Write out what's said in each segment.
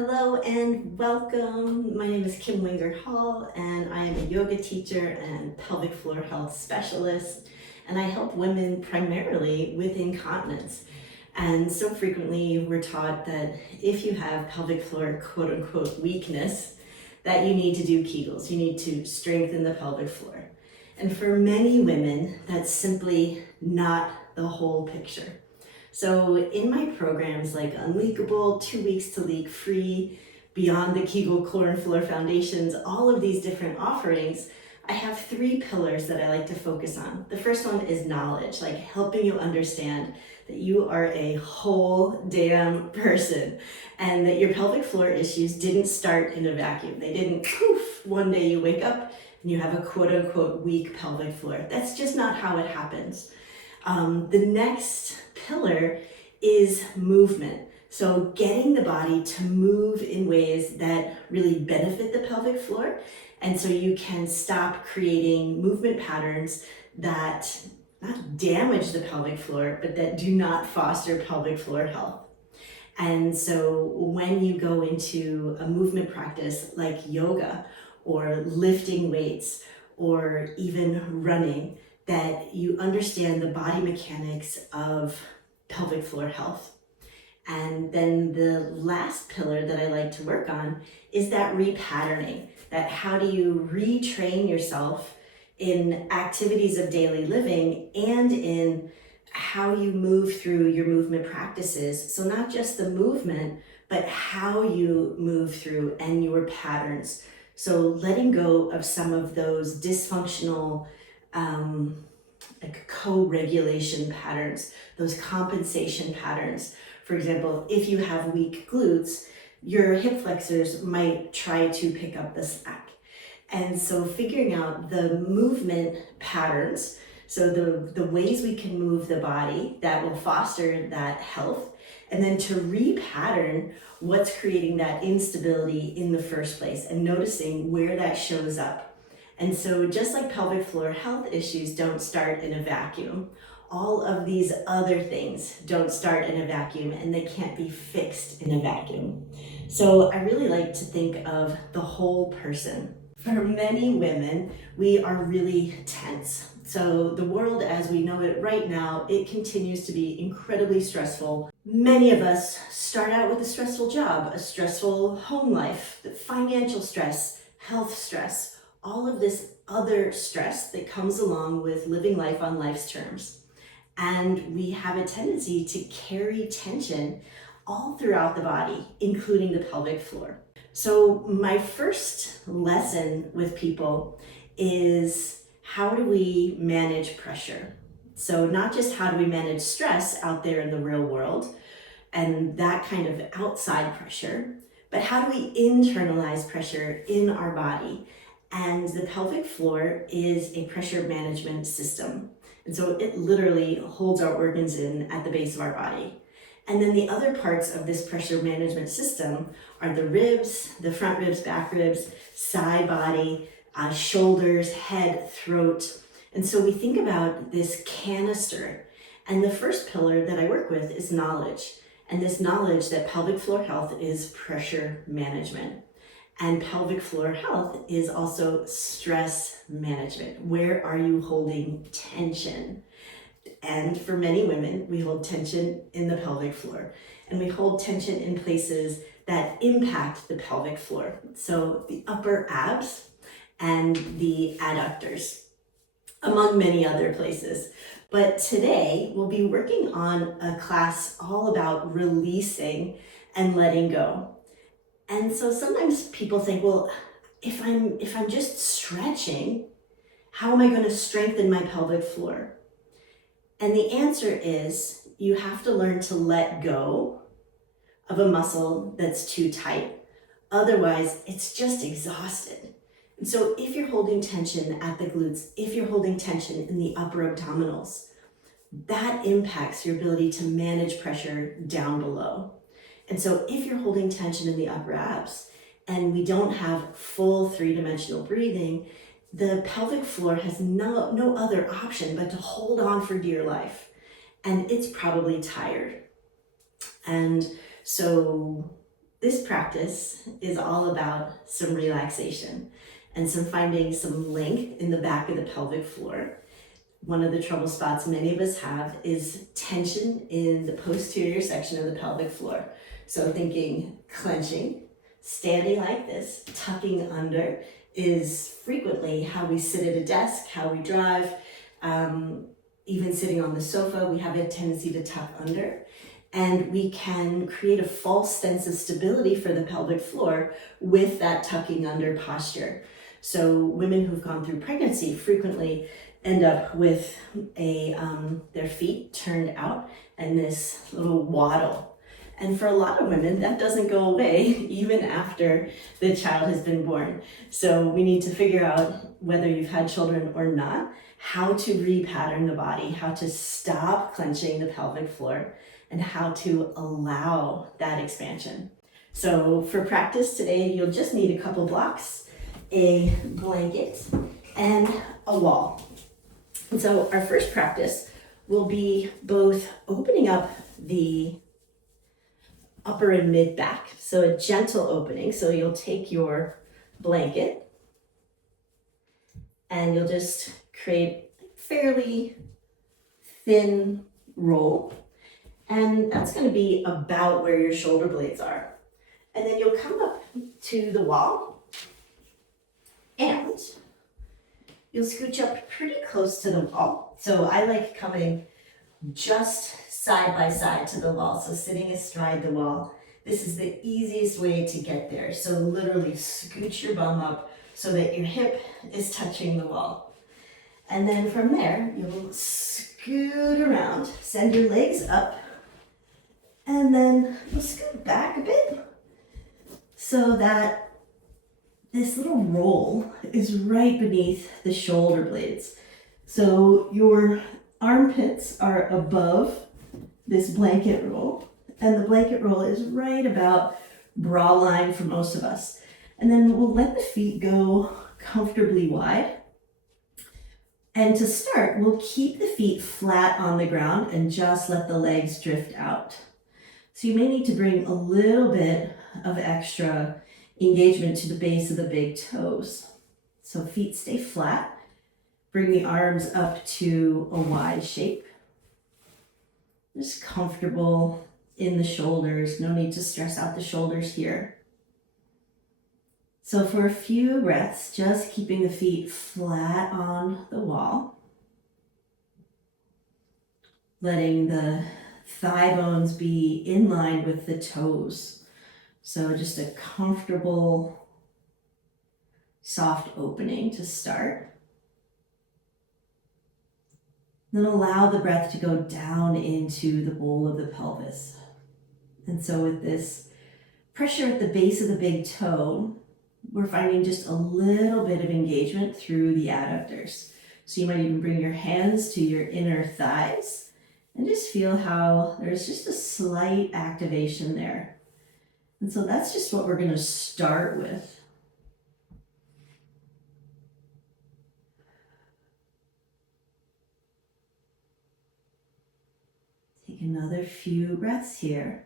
Hello and welcome. My name is Kim Winger Hall and I am a yoga teacher and pelvic floor health specialist, and I help women primarily with incontinence. And so frequently we're taught that if you have pelvic floor quote unquote weakness, that you need to do Kegels, you need to strengthen the pelvic floor. And for many women, that's simply not the whole picture. So in my programs like Unleakable, 2 Weeks to Leak Free, Beyond the Kegel Core and Floor Foundations, all of these different offerings, I have 3 pillars that I like to focus on. The first one is knowledge, like helping you understand that you are a whole damn person and that your pelvic floor issues didn't start in a vacuum. They didn't poof, one day you wake up and you have a quote unquote weak pelvic floor. That's just not how it happens. The next pillar is movement. So getting the body to move in ways that really benefit the pelvic floor. And so you can stop creating movement patterns that not damage the pelvic floor, but that do not foster pelvic floor health. And so when you go into a movement practice like yoga or lifting weights or even running, that you understand the body mechanics of pelvic floor health. And then the last pillar that I like to work on is that repatterning, that how do you retrain yourself in activities of daily living and in how you move through your movement practices. So not just the movement, but how you move through and your patterns. So letting go of some of those dysfunctional like co-regulation patterns, those compensation patterns. For example, if you have weak glutes, your hip flexors might try to pick up the slack. And so figuring out the movement patterns, so the ways we can move the body that will foster that health, and then to repattern what's creating that instability in the first place and noticing where that shows up. And so just like pelvic floor health issues don't start in a vacuum, all of these other things don't start in a vacuum and they can't be fixed in a vacuum. So I really like to think of the whole person. For many women, we are really tense. So the world as we know it right now, it continues to be incredibly stressful. Many of us start out with a stressful job, a stressful home life, financial stress, health stress, all of this other stress that comes along with living life on life's terms. And we have a tendency to carry tension all throughout the body, including the pelvic floor. So my first lesson with people is how do we manage pressure? So not just how do we manage stress out there in the real world and that kind of outside pressure, but how do we internalize pressure in our body? And the pelvic floor is a pressure management system. And so it literally holds our organs in at the base of our body. And then the other parts of this pressure management system are the ribs, the front ribs, back ribs, side body, shoulders, head, throat. And so we think about this canister. And the first pillar that I work with is knowledge. And this knowledge that pelvic floor health is pressure management. And pelvic floor health is also stress management. Where are you holding tension? And for many women, we hold tension in the pelvic floor. And we hold tension in places that impact the pelvic floor. So the upper abs and the adductors, among many other places. But today, we'll be working on a class all about releasing and letting go. And so sometimes people think, well, if I'm just stretching, how am I going to strengthen my pelvic floor? And the answer is you have to learn to let go of a muscle that's too tight. Otherwise, it's just exhausted. And so if you're holding tension at the glutes, if you're holding tension in the upper abdominals, that impacts your ability to manage pressure down below. And so if you're holding tension in the upper abs and we don't have full 3-dimensional breathing, the pelvic floor has no other option but to hold on for dear life. And it's probably tired. And so this practice is all about some relaxation and finding some length in the back of the pelvic floor. One of the trouble spots many of us have is tension in the posterior section of the pelvic floor. So thinking clenching, standing like this, tucking under is frequently how we sit at a desk, how we drive, even sitting on the sofa, we have a tendency to tuck under. And we can create a false sense of stability for the pelvic floor with that tucking under posture. So women who've gone through pregnancy frequently end up with their feet turned out and this little waddle. And for a lot of women, that doesn't go away even after the child has been born. So we need to figure out, whether you've had children or not, how to repattern the body, how to stop clenching the pelvic floor, and how to allow that expansion. So for practice today, you'll just need a couple blocks, a blanket, and a wall. And so our first practice will be both opening up the upper and mid back, so a gentle opening. So you'll take your blanket and you'll just create a fairly thin roll. And that's going to be about where your shoulder blades are. And then you'll come up to the wall and you'll scooch up pretty close to the wall. So I like coming just side by side to the wall. So sitting astride the wall. This is the easiest way to get there. So literally scooch your bum up so that your hip is touching the wall. And then from there, you'll scoot around, send your legs up, and then you'll scoot back a bit so that this little roll is right beneath the shoulder blades. So your armpits are above this blanket roll, and the blanket roll is right about bra line for most of us. And then we'll let the feet go comfortably wide. And to start, we'll keep the feet flat on the ground and just let the legs drift out. So you may need to bring a little bit of extra engagement to the base of the big toes. So feet stay flat. Bring the arms up to a Y shape. Just comfortable in the shoulders. No need to stress out the shoulders here. So for a few breaths, just keeping the feet flat on the wall. Letting the thigh bones be in line with the toes. So just a comfortable, soft opening to start. Then allow the breath to go down into the bowl of the pelvis. And so with this pressure at the base of the big toe, we're finding just a little bit of engagement through the adductors. So you might even bring your hands to your inner thighs and just feel how there's just a slight activation there. And so that's just what we're going to start with. Take another few breaths here.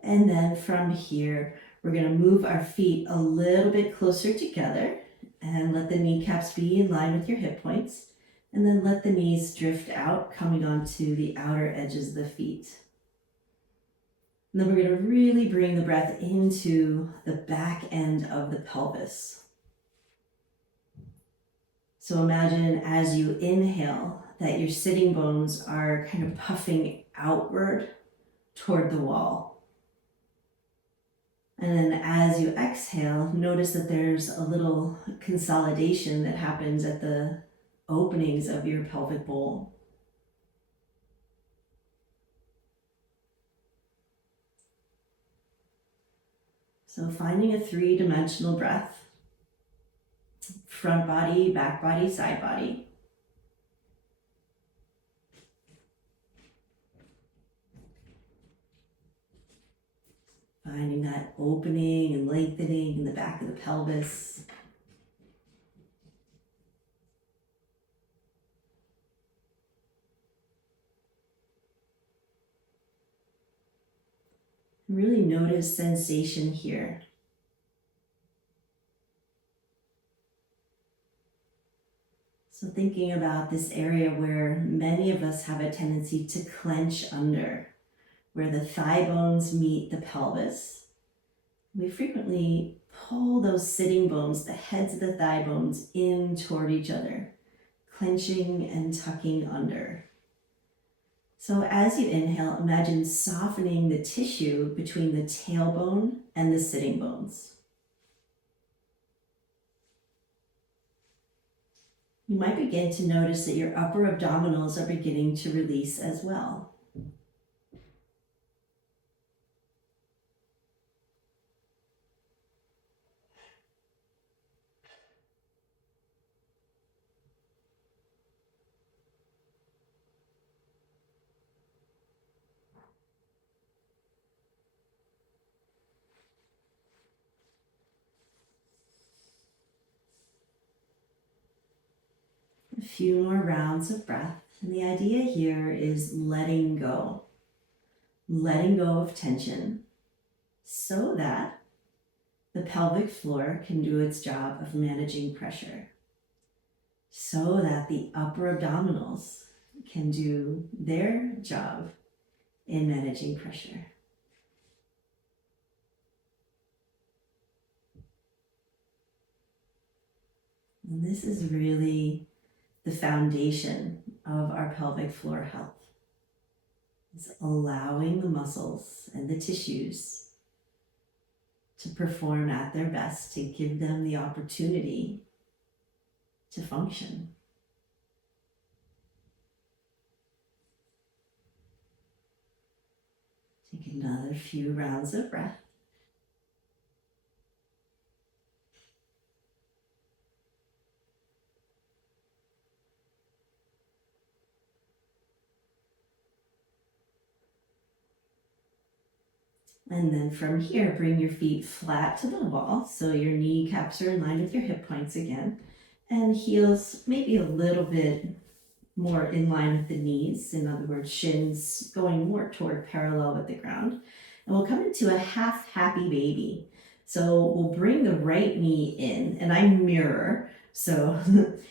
And then from here, we're going to move our feet a little bit closer together and let the kneecaps be in line with your hip points. And then let the knees drift out, coming onto the outer edges of the feet. And then we're going to really bring the breath into the back end of the pelvis. So imagine as you inhale that your sitting bones are kind of puffing outward toward the wall. And then as you exhale, notice that there's a little consolidation that happens at the openings of your pelvic bowl. So finding a three-dimensional breath. Front body, back body, side body. Finding that opening and lengthening in the back of the pelvis. Really notice sensation here. So thinking about this area where many of us have a tendency to clench under, where the thigh bones meet the pelvis. We frequently pull those sitting bones, the heads of the thigh bones, in toward each other, clenching and tucking under. So as you inhale, imagine softening the tissue between the tailbone and the sitting bones. You might begin to notice that your upper abdominals are beginning to release as well. A few more rounds of breath. And the idea here is letting go of tension so that the pelvic floor can do its job of managing pressure, so that the upper abdominals can do their job in managing pressure. And this is really the foundation of our pelvic floor health. It's allowing the muscles and the tissues to perform at their best, to give them the opportunity to function. Take another few rounds of breath. And then from here, bring your feet flat to the wall, so your kneecaps are in line with your hip points again, and heels maybe a little bit more in line with the knees. In other words, shins going more toward parallel with the ground. And we'll come into a half happy baby. So we'll bring the right knee in, and I mirror, so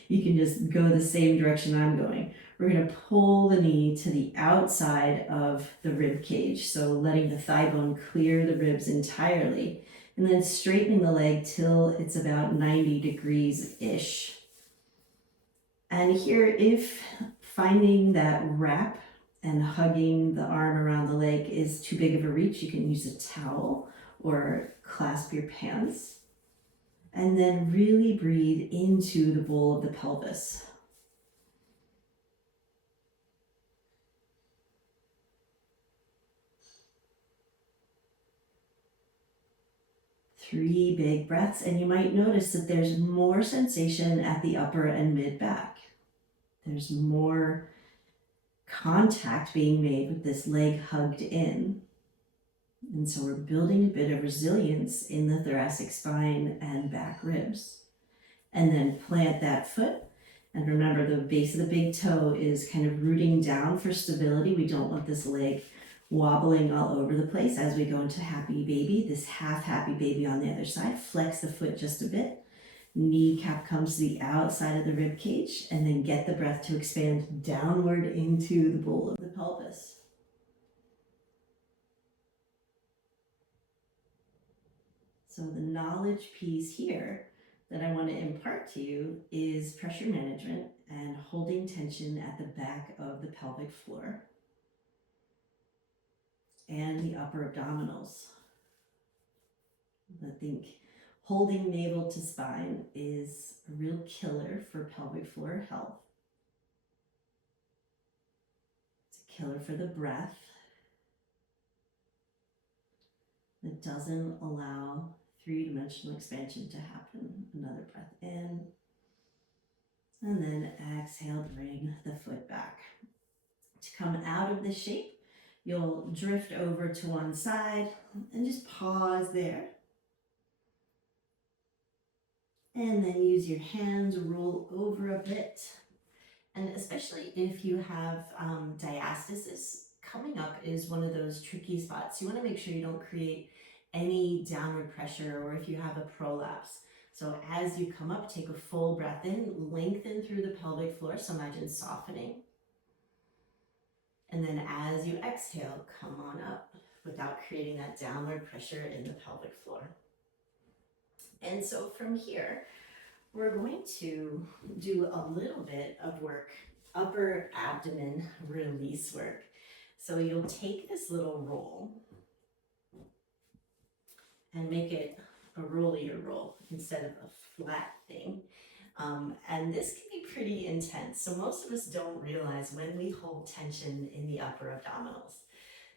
you can just go the same direction I'm going. We're going to pull the knee to the outside of the rib cage, so letting the thigh bone clear the ribs entirely, and then straightening the leg till it's about 90 degrees-ish. And here, if finding that wrap and hugging the arm around the leg is too big of a reach, you can use a towel or clasp your pants. And then really breathe into the bowl of the pelvis. Three big breaths, and you might notice that there's more sensation at the upper and mid back. There's more contact being made with this leg hugged in. And so we're building a bit of resilience in the thoracic spine and back ribs. And then plant that foot. And remember, the base of the big toe is kind of rooting down for stability. We don't want this leg wobbling all over the place as we go into happy baby. This half happy baby on the other side. Flex the foot just a bit. Kneecap comes to the outside of the rib cage, and then get the breath to expand downward into the bowl of the pelvis. So the knowledge piece here that I want to impart to you is pressure management and holding tension at the back of the pelvic floor and the upper abdominals. I think holding navel to spine is a real killer for pelvic floor health. It's a killer for the breath. It doesn't allow three-dimensional expansion to happen. Another breath in. And then exhale, bring the foot back. To come out of this shape, you'll drift over to one side and just pause there. And then use your hands, roll over a bit. And especially if you have diastasis coming up is one of those tricky spots. You want to make sure you don't create any downward pressure or if you have a prolapse. So as you come up, take a full breath in, lengthen through the pelvic floor. So imagine softening. And then as you exhale, come on up without creating that downward pressure in the pelvic floor. And so from here, we're going to do a little bit of work, upper abdomen release work. So you'll take this little roll and make it a rollier roll instead of a flat thing. And this can be pretty intense. So most of us don't realize when we hold tension in the upper abdominals.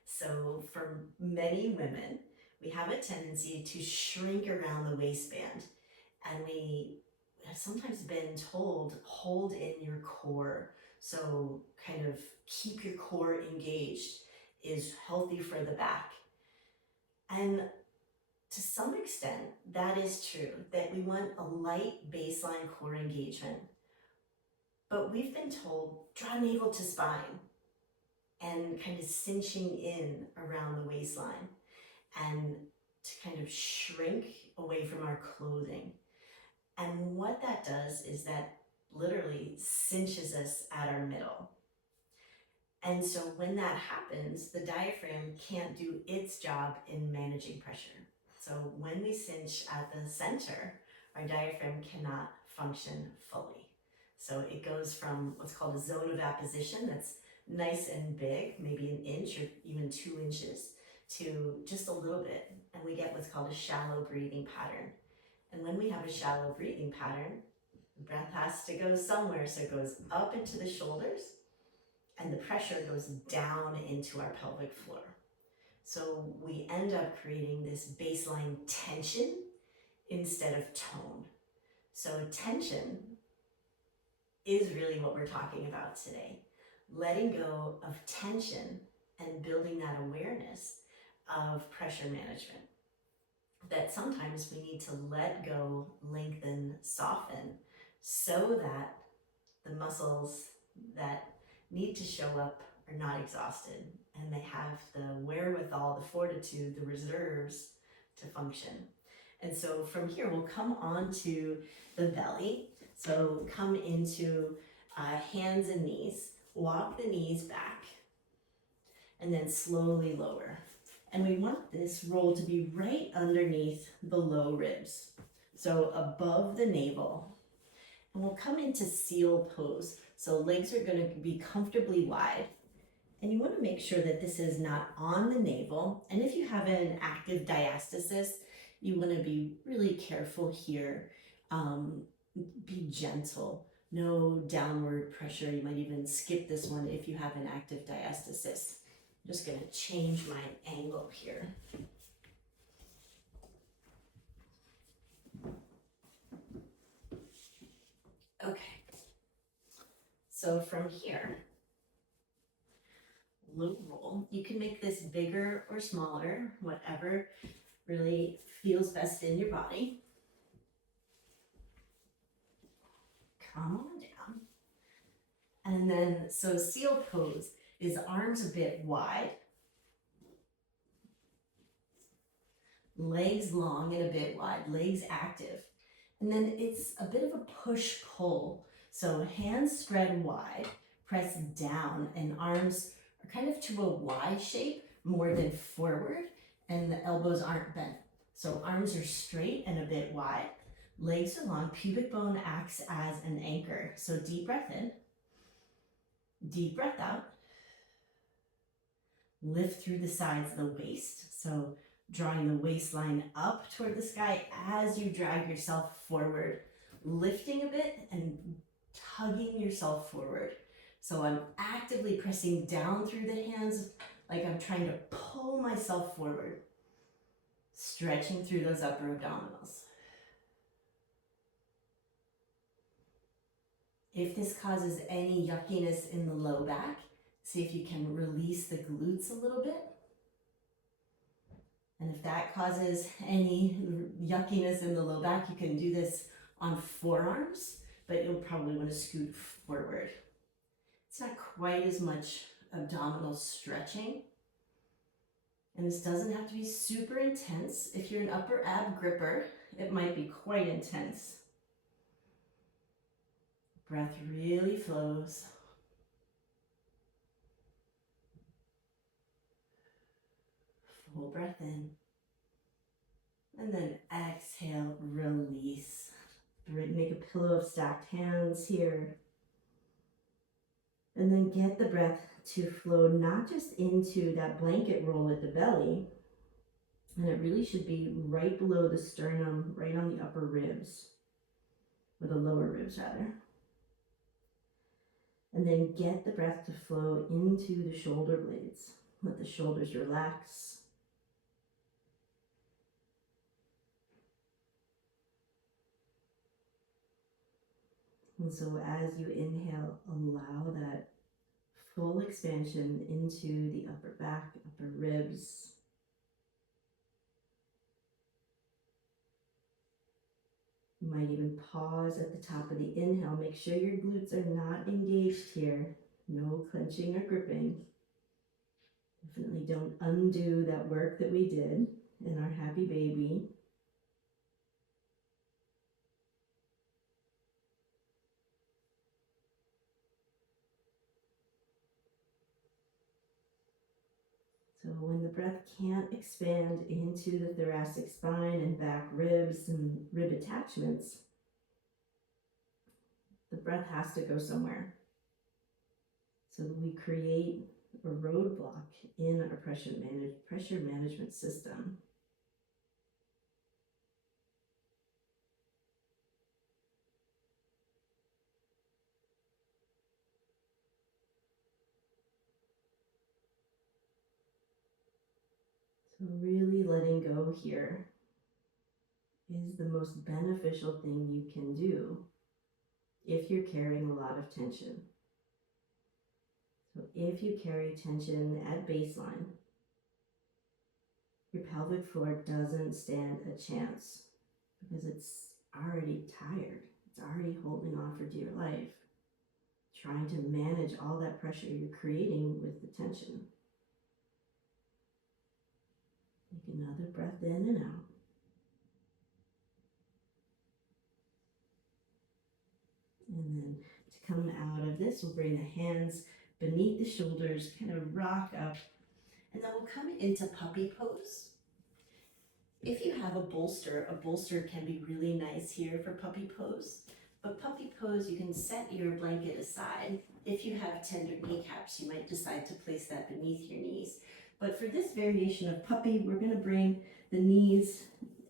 So for many women, we have a tendency to shrink around the waistband. And we have sometimes been told, hold in your core. So kind of keep your core engaged is healthy for the back. And to some extent, that is true, that we want a light baseline core engagement. But we've been told, draw navel to spine and kind of cinching in around the waistline and to kind of shrink away from our clothing. And what that does is that literally cinches us at our middle. And so when that happens, the diaphragm can't do its job in managing pressure. So when we cinch at the center, our diaphragm cannot function fully. So it goes from what's called a zone of apposition that's nice and big, maybe an inch or even 2 inches, to just a little bit. And we get what's called a shallow breathing pattern. And when we have a shallow breathing pattern, the breath has to go somewhere. So it goes up into the shoulders and the pressure goes down into our pelvic floor. So we end up creating this baseline tension instead of tone. So tension is really what we're talking about today. Letting go of tension and building that awareness of pressure management. That sometimes we need to let go, lengthen, soften, so that the muscles that need to show up are not exhausted and they have the wherewithal, the fortitude, the reserves to function. And so from here, we'll come onto the belly. So come into hands and knees, walk the knees back, and then slowly lower. And we want this roll to be right underneath the low ribs, so above the navel. And we'll come into seal pose. So legs are going to be comfortably wide. And you want to make sure that this is not on the navel. And if you have an active diastasis, you want to be really careful here. Be gentle. No downward pressure. You might even skip this one if you have an active diastasis. I'm just going to change my angle here. Okay. So from here, low roll. You can make this bigger or smaller, whatever really feels best in your body. Come on down. And then, so seal pose is arms a bit wide, legs long and a bit wide, legs active. And then it's a bit of a push-pull. So hands spread wide, press down, and arms are kind of to a Y shape more than forward, and the elbows aren't bent. So arms are straight and a bit wide, legs are long, pubic bone acts as an anchor. So deep breath in, deep breath out. Lift through the sides of the waist. So drawing the waistline up toward the sky as you drag yourself forward, lifting a bit and tugging yourself forward. So I'm actively pressing down through the hands like I'm trying to pull myself forward, stretching through those upper abdominals. If this causes any yuckiness in the low back, see if you can release the glutes a little bit. And if that causes any yuckiness in the low back, you can do this on forearms, but you'll probably want to scoot forward. It's not quite as much abdominal stretching. And this doesn't have to be super intense. If you're an upper ab gripper, it might be quite intense. Breath really flows. Full breath in. And then exhale, release. Make a pillow of stacked hands here. And then get the breath to flow not just into that blanket roll at the belly, and it really should be right below the sternum, right on the upper ribs, or the lower ribs rather. And then get the breath to flow into the shoulder blades. Let the shoulders relax. And so as you inhale, allow that full expansion into the upper back, upper ribs. You might even pause at the top of the inhale. Make sure your glutes are not engaged here. No clenching or gripping. Definitely don't undo that work that we did in our happy baby. So when the breath can't expand into the thoracic spine and back ribs and rib attachments, the breath has to go somewhere. So we create a roadblock in our pressure management system. So really letting go here is the most beneficial thing you can do if you're carrying a lot of tension. So if you carry tension at baseline, your pelvic floor doesn't stand a chance because it's already tired. It's already holding on for dear life, trying to manage all that pressure you're creating with the tension. Take another breath in and out. And then to come out of this, we'll bring the hands beneath the shoulders, kind of rock up, and then we'll come into puppy pose. If you have a bolster can be really nice here for puppy pose. But puppy pose, you can set your blanket aside. If you have tender kneecaps, you might decide to place that beneath your knees. But for this variation of puppy, we're going to bring the knees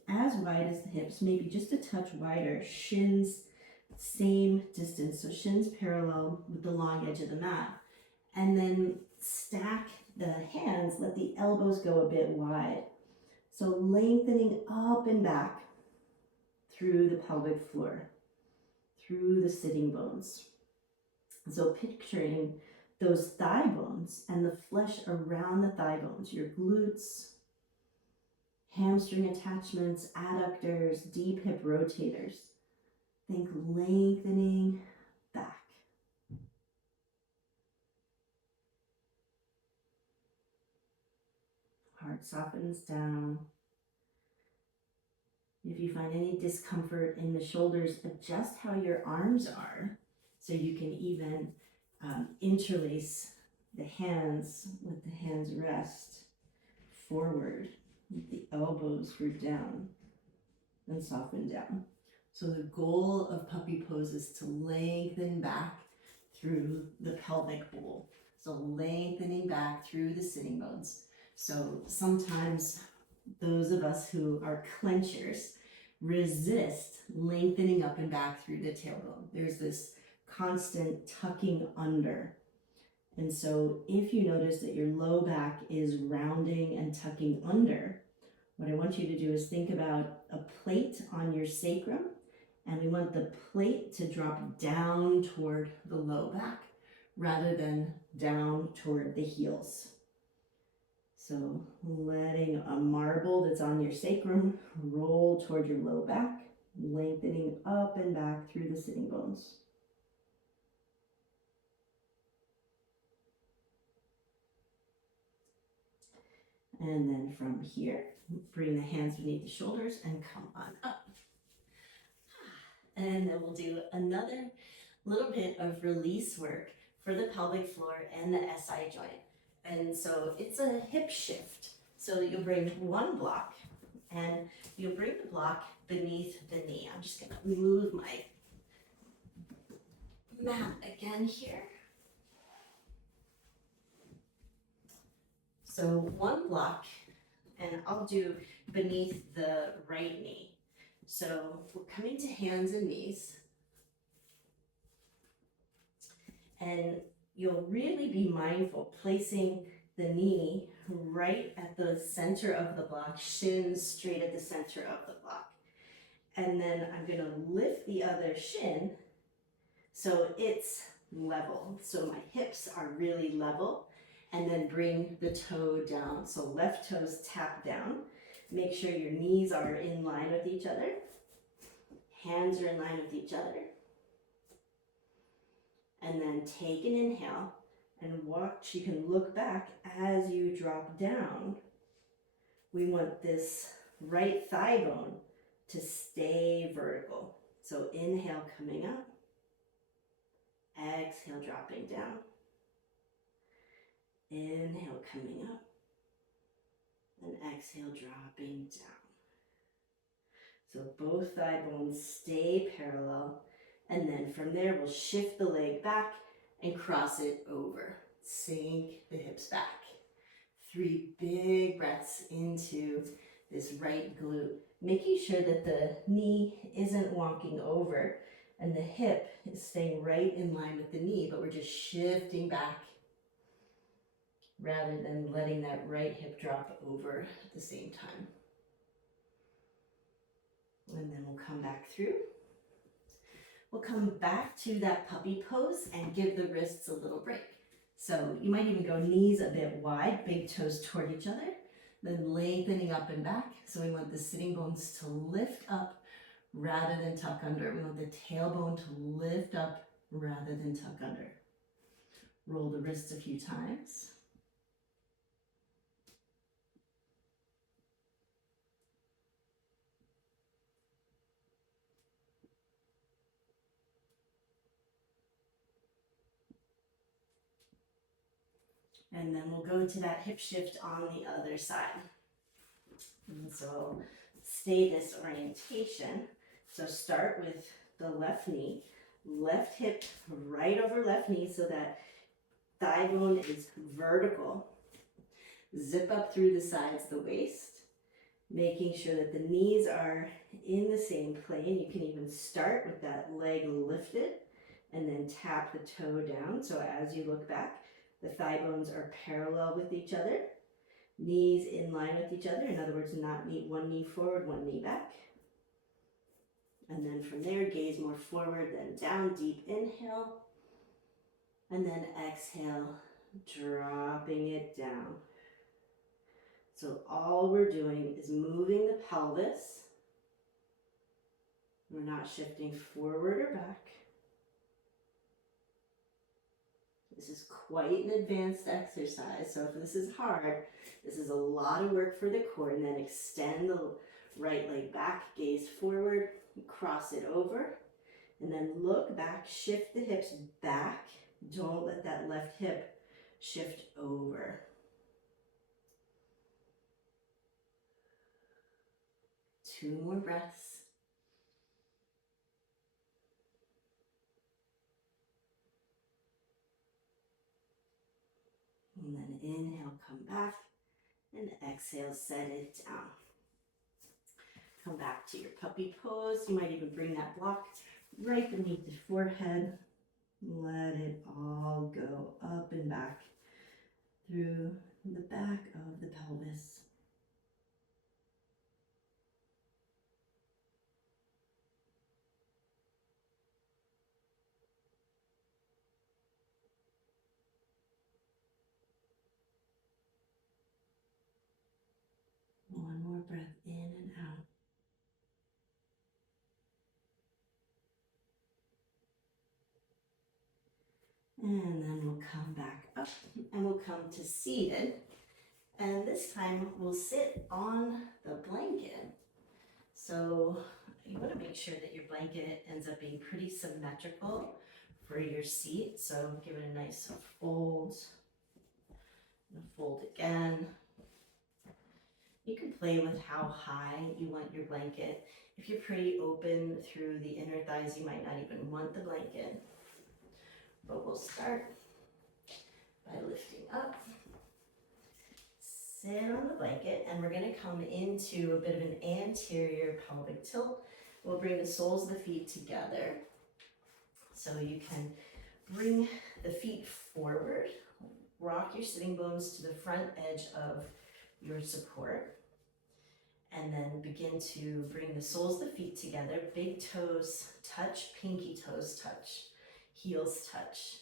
as wide as the hips, maybe just a touch wider, shins same distance, so shins parallel with the long edge of the mat. And then stack the hands, let the elbows go a bit wide. So lengthening up and back through the pelvic floor, through the sitting bones. So picturing those thigh bones and the flesh around the thigh bones, your glutes, hamstring attachments, adductors, deep hip rotators. Think lengthening back. Heart softens down. If you find any discomfort in the shoulders, adjust how your arms are. So you can even interlace the hands, let the hands rest forward, let the elbows root down and soften down. So the goal of puppy pose is to lengthen back through the pelvic bowl. So lengthening back through the sitting bones. So sometimes those of us who are clenchers resist lengthening up and back through the tailbone. There's this constant tucking under. And so if you notice that your low back is rounding and tucking under, what I want you to do is think about a plate on your sacrum, and we want the plate to drop down toward the low back rather than down toward the heels. So letting a marble that's on your sacrum roll toward your low back, lengthening up and back through the sitting bones. And then from here, bring the hands beneath the shoulders and come on up. And then we'll do another little bit of release work for the pelvic floor and the SI joint. And so it's a hip shift. So you'll bring one block and you'll bring the block beneath the knee. I'm just gonna move my mat again here. So one block, and I'll do beneath the right knee. So we're coming to hands and knees. And you'll really be mindful placing the knee right at the center of the block, shins straight at the center of the block. And then I'm gonna lift the other shin so it's level. So my hips are really level, and then bring the toe down. So left toes tap down. Make sure your knees are in line with each other. Hands are in line with each other. And then take an inhale and watch. You can look back as you drop down. We want this right thigh bone to stay vertical. So inhale coming up. Exhale dropping down. Inhale coming up. And exhale dropping down. So both thigh bones stay parallel. And then from there, we'll shift the leg back and cross it over. Sink the hips back. 3 big breaths into this right glute, making sure that the knee isn't walking over and the hip is staying right in line with the knee, but we're just shifting back rather than letting that right hip drop over at the same time. And then we'll come back through. We'll come back to that puppy pose and give the wrists a little break. So you might even go knees a bit wide, big toes toward each other, then lengthening up and back. So we want the sitting bones to lift up rather than tuck under. We want the tailbone to lift up rather than tuck under. Roll the wrists a few times. And then we'll go to that hip shift on the other side. And so stay this orientation. So start with the left knee, left hip right over left knee so that thigh bone is vertical. Zip up through the sides, the waist, making sure that the knees are in the same plane. You can even start with that leg lifted and then tap the toe down. So as you look back, the thigh bones are parallel with each other, knees in line with each other. In other words, not one knee forward, one knee back. And then from there, gaze more forward than down, deep inhale. And then exhale, dropping it down. So all we're doing is moving the pelvis. We're not shifting forward or back. This is quite an advanced exercise, so if this is hard, this is a lot of work for the core. And then extend the right leg back, gaze forward, cross it over, and then look back, shift the hips back. Don't let that left hip shift over. 2 more breaths. And then inhale, come back, and exhale, set it down. Come back to your puppy pose. You might even bring that block right beneath the forehead. Let it all go up and back through the back of the pelvis. One more breath in and out. And then we'll come back up and we'll come to seated. And this time we'll sit on the blanket. So you want to make sure that your blanket ends up being pretty symmetrical for your seat. So give it a nice fold, and a fold again. You can play with how high you want your blanket. If you're pretty open through the inner thighs, you might not even want the blanket. But we'll start by lifting up. Sit on the blanket, and we're going to come into a bit of an anterior pelvic tilt. We'll bring the soles of the feet together. So you can bring the feet forward, rock your sitting bones to the front edge of your support, and then begin to bring the soles of the feet together. Big toes touch, pinky toes touch, heels touch,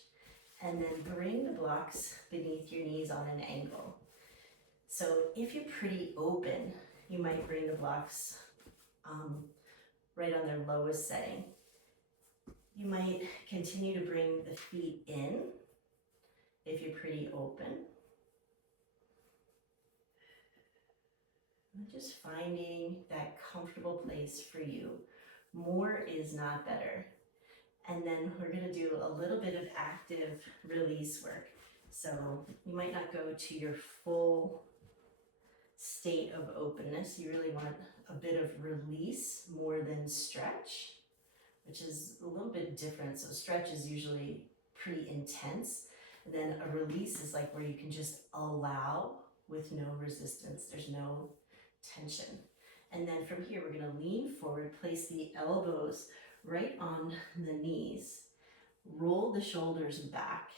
and then bring the blocks beneath your knees on an angle. So if you're pretty open, you might bring the blocks right on their lowest setting. You might continue to bring the feet in if you're pretty open. And just finding that comfortable place for you. More is not better. And then we're gonna do a little bit of active release work. So you might not go to your full state of openness. You really want a bit of release more than stretch, which is a little bit different. So stretch is usually pretty intense. And then a release is like where you can just allow with no resistance. There's no tension. And then from here, we're gonna lean forward, place the elbows right on the knees, roll the shoulders back,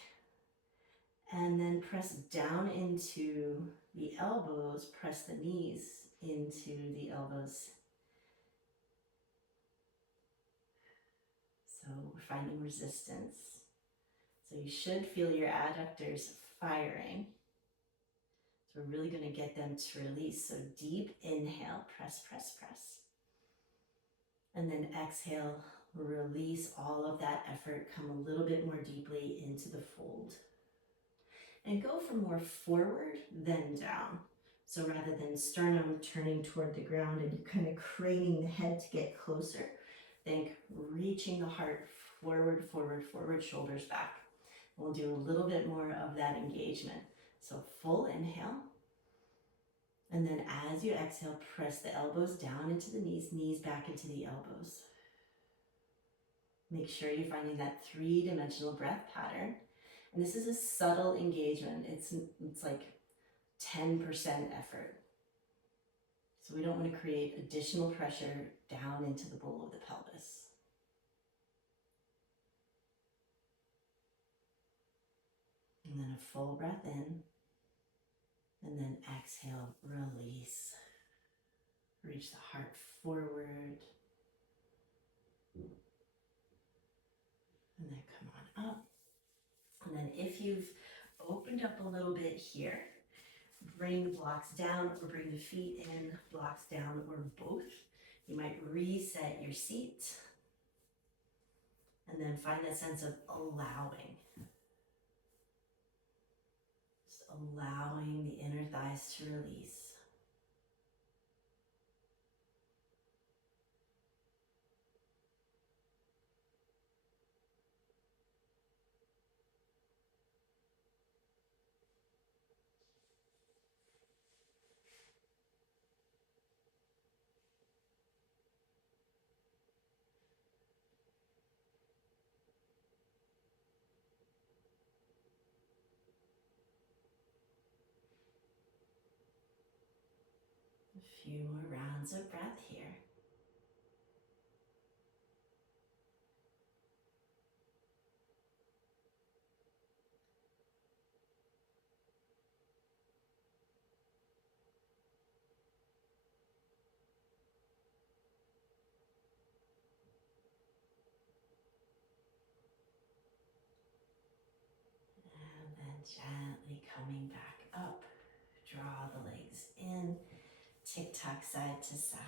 and then press down into the elbows, press the knees into the elbows. So we're finding resistance. So you should feel your adductors firing. So we're really going to get them to release. So deep inhale, press, press, press. And then exhale, release all of that effort, come a little bit more deeply into the fold. And go from more forward than down. So rather than sternum turning toward the ground and you kind of craning the head to get closer, think reaching the heart forward, forward, forward, shoulders back. We'll do a little bit more of that engagement. So full inhale. And then as you exhale, press the elbows down into the knees, knees back into the elbows. Make sure you're finding that 3-dimensional breath pattern. And this is a subtle engagement. It's like 10% effort. So we don't want to create additional pressure down into the bowl of the pelvis. And then a full breath in. And then exhale, release. Reach the heart forward. And then come on up. And then if you've opened up a little bit here, bring the blocks down or bring the feet in, blocks down or both. You might reset your seat. And then find that sense of allowing. Just allowing the inner thighs to release. A few more rounds of breath here. And then gently coming back up. Draw the legs in, tick-tock side to side.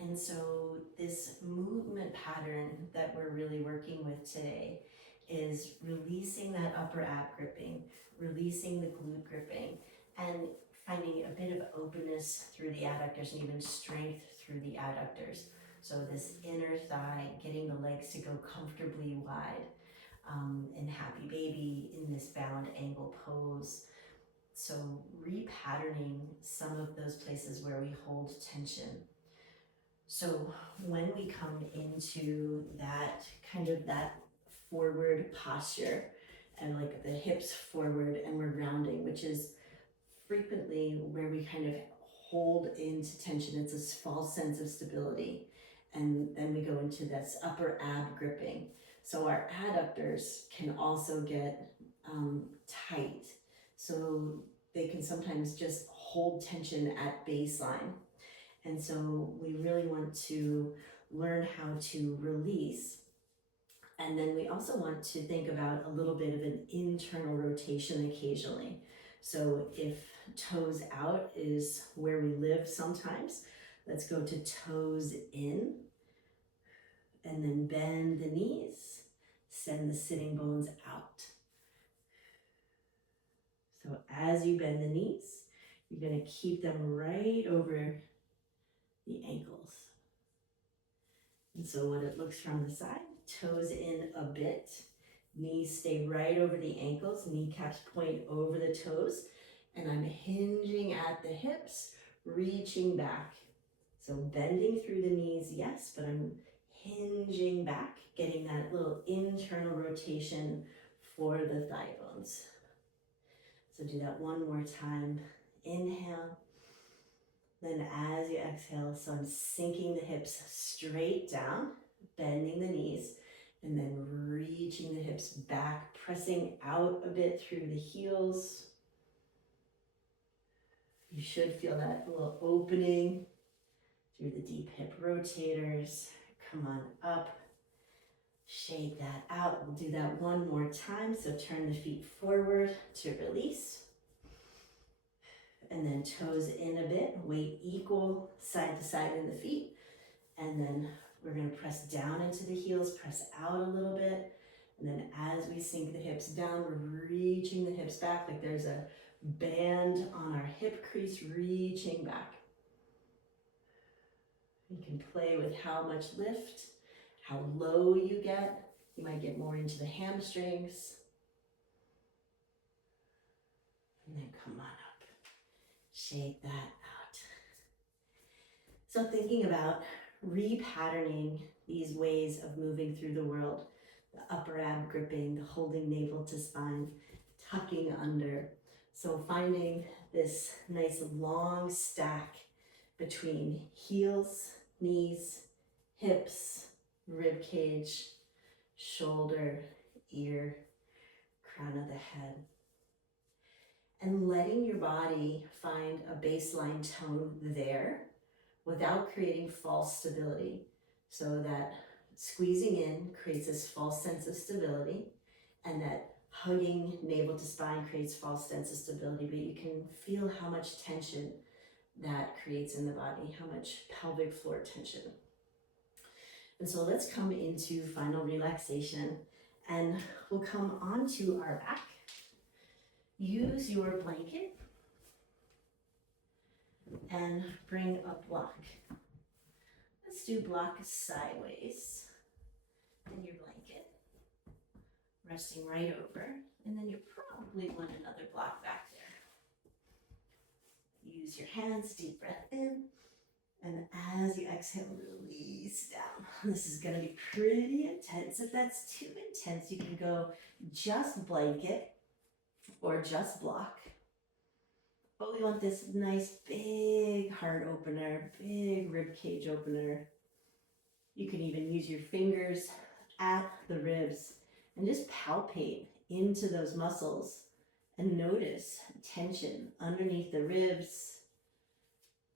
And so this movement pattern that we're really working with today is releasing that upper ab gripping, releasing the glute gripping, and finding a bit of openness through the adductors and even strength through the adductors. So this inner thigh, getting the legs to go comfortably wide, in happy baby, in this bound angle pose. So repatterning some of those places where we hold tension. So when we come into that kind of that forward posture and like the hips forward and we're rounding, which is frequently where we kind of hold into tension. It's this false sense of stability. And then we go into this upper ab gripping. So our adductors can also get tight. So they can sometimes just hold tension at baseline. And so we really want to learn how to release. And then we also want to think about a little bit of an internal rotation occasionally. So if toes out is where we live sometimes, let's go to toes in and then bend the knees, send the sitting bones out. So as you bend the knees, you're going to keep them right over the ankles. And so what it looks from the side, toes in a bit, knees stay right over the ankles, kneecaps point over the toes, and I'm hinging at the hips, reaching back. So bending through the knees, yes, but I'm hinging back, getting that little internal rotation for the thigh bones. So do that one more time. Inhale. Then as you exhale, so I'm sinking the hips straight down, bending the knees, and then reaching the hips back, pressing out a bit through the heels. You should feel that little opening through the deep hip rotators. Come on up, shake that out. We'll do that one more time. So turn the feet forward to release. And then toes in a bit, weight equal side to side in the feet. And then we're gonna press down into the heels, press out a little bit. And then as we sink the hips down, we're reaching the hips back like there's a band on our hip crease, reaching back. You can play with how much lift, how low you get. You might get more into the hamstrings. And then come on up. Shake that out. So thinking about repatterning these ways of moving through the world, the upper ab gripping, the holding navel to spine, tucking under. So finding this nice long stack between heels, knees, hips, rib cage, shoulder, ear, crown of the head. And letting your body find a baseline tone there without creating false stability. So that squeezing in creates this false sense of stability, and that hugging navel to spine creates false sense of stability, but you can feel how much tension that creates in the body, how much pelvic floor tension. And so let's come into final relaxation, and we'll come onto our back. Use your blanket and bring a block. Let's do block sideways in your blanket, resting right over, and then you probably want another block back there. Use your hands, deep breath in, and as you exhale, release down. This is gonna be pretty intense. If that's too intense, you can go just blanket or just block. But we want this nice big heart opener, big rib cage opener. You can even use your fingers at the ribs and just palpate into those muscles and notice tension underneath the ribs,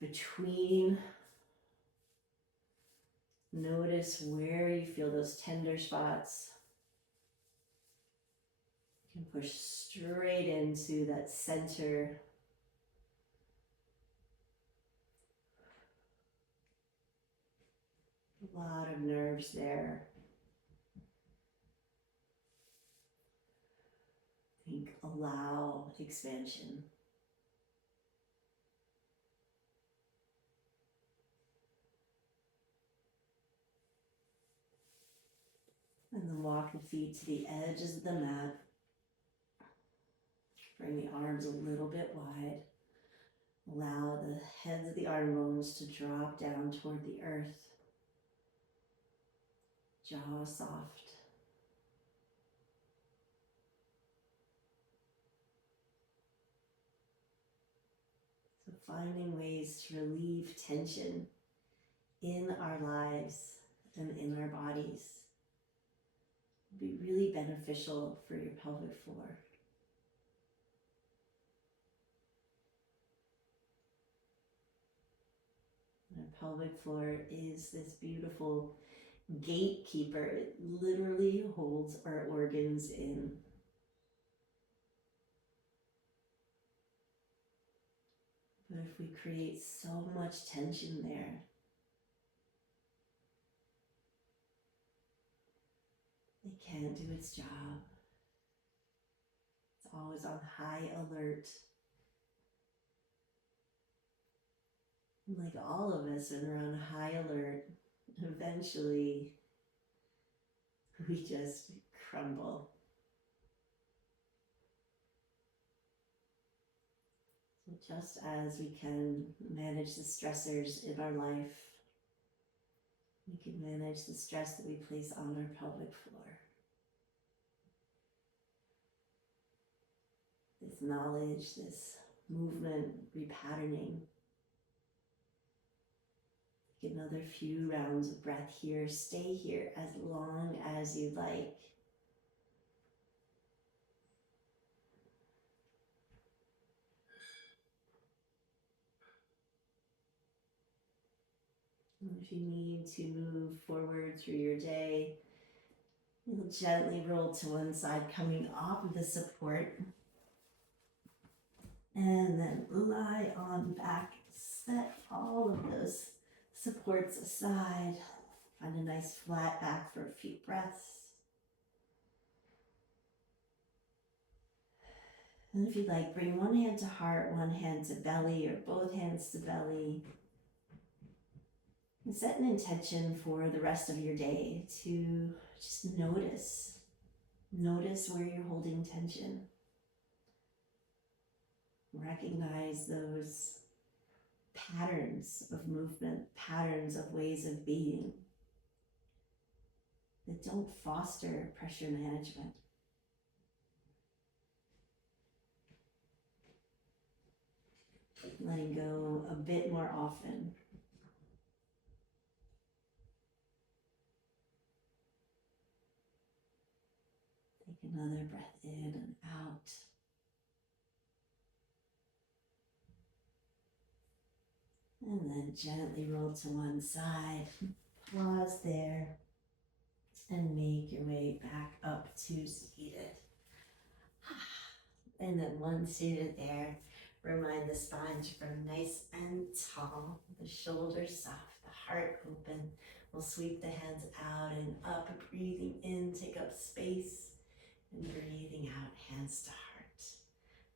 between. Notice where you feel those tender spots. You can push straight into that center. A lot of nerves there. Allow expansion. And then walk the feet to the edges of the mat. Bring the arms a little bit wide. Allow the heads of the arm bones to drop down toward the earth. Jaw soft. So finding ways to relieve tension in our lives and in our bodies will be really beneficial for your pelvic floor. Our pelvic floor is this beautiful gatekeeper. It literally holds our organs in. But if we create so much tension there, it can't do its job. It's always on high alert. And like all of us, when we're on high alert, eventually we just crumble. So just as we can manage the stressors in our life, we can manage the stress that we place on our pelvic floor. This knowledge, this movement, repatterning. Take another few rounds of breath here. Stay here as long as you'd like. And if you need to move forward through your day, you'll gently roll to one side, coming off of the support. And then lie on back. Set all of those supports aside. Find a nice flat back for a few breaths. And if you'd like, bring one hand to heart, one hand to belly, or both hands to belly. And set an intention for the rest of your day to just notice. Notice where you're holding tension. Recognize those patterns of movement, patterns of ways of being that don't foster pressure management. Letting go a bit more often. Take another breath in and out. And then gently roll to one side. Pause there and make your way back up to seated. And then once seated there, remind the spine to grow nice and tall, the shoulders soft, the heart open. We'll sweep the hands out and up, breathing in, take up space, and breathing out, hands to heart.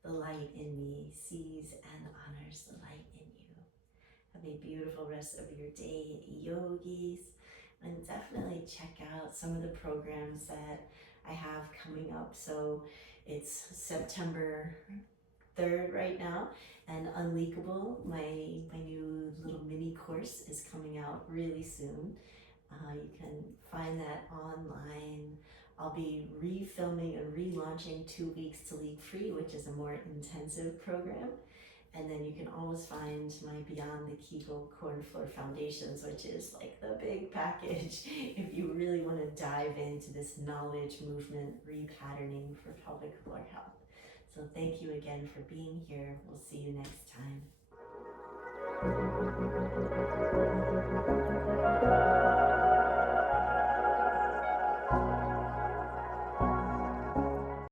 The light in me sees and honors the light in you. Have a beautiful rest of your day, yogis, and definitely check out some of the programs that I have coming up. So it's September 3rd right now, and Unleakable, my new little mini course, is coming out really soon. You can find that online. I'll be refilming and relaunching 2 Weeks to Leak Free, which is a more intensive program. And then you can always find my Beyond the Kegel Corn Floor Foundations, which is like the big package if you really want to dive into this knowledge, movement, repatterning for pelvic floor health. So thank you again for being here. We'll see you next time.